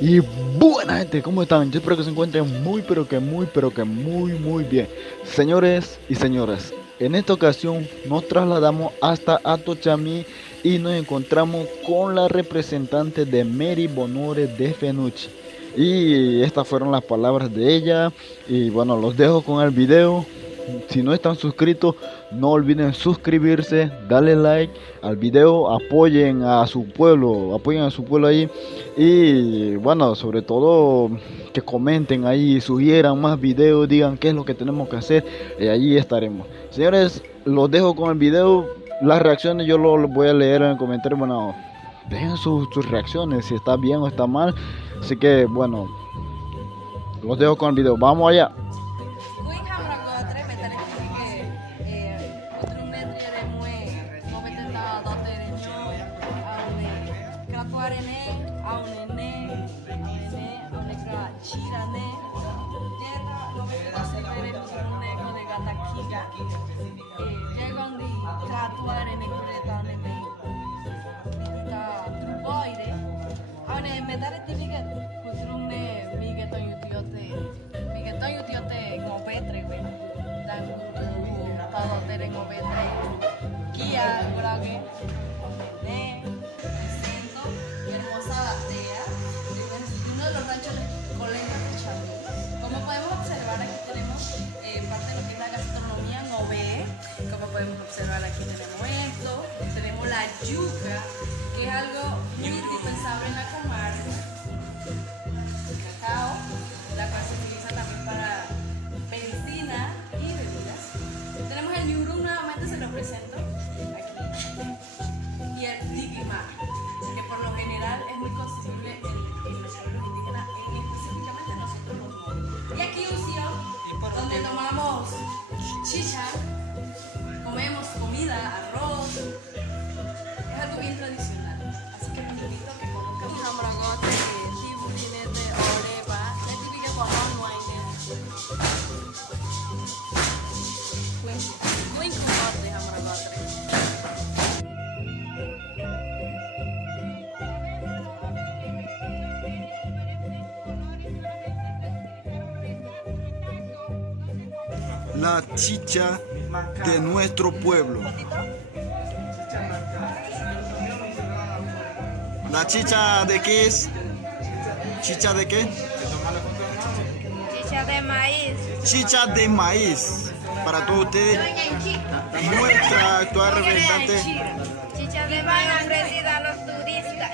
Y buena gente, ¿cómo están? Yo espero que se encuentren muy muy bien. Señores y señoras, en esta ocasión nos trasladamos hasta Atochami y nos encontramos con la representante de Mary Bonore de Fenucci. Y estas fueron las palabras de ella. Y bueno, los dejo con el video. Si no están suscritos, no olviden suscribirse, darle like al video, apoyen a su pueblo ahí. Y bueno, sobre todo que comenten ahí, sugieran más videos, digan qué es lo que tenemos que hacer y allí estaremos. Señores, los dejo con el video. Las reacciones yo lo voy a leer en el comentario. Bueno, dejen sus reacciones, si está bien o está mal. Así que bueno, los dejo con el video. Vamos allá. Uno de los ranchos de Colenca Cochabamba. Como podemos observar, aquí tenemos parte de lo que es la gastronomía Nové. Como podemos observar, aquí tenemos esto, tenemos la yuca, que es algo muy indispensable en la comarca. El cacao, la cual se utiliza también para medicina y bebidas. Tenemos el ñurú, nuevamente se los presento aquí. Y el tiquimá, que por lo general es muy consumible en los pueblos indígenas, específicamente nosotros los móviles. Y aquí Ucio, donde tomamos chicha, comemos comida, arroz, es algo bien tradicional. Así que los invito a que conozcan Hamragote, Tiburinete, Oreba, la típica Guamanuaine. Muy incomodante Hamragote. La chicha de nuestro pueblo. ¿La chicha de qué es? ¿Chicha de qué? Chicha de maíz. Chicha de maíz. Para todos ustedes, nuestra actual representante. Chicha de maíz ofrecida a los turistas.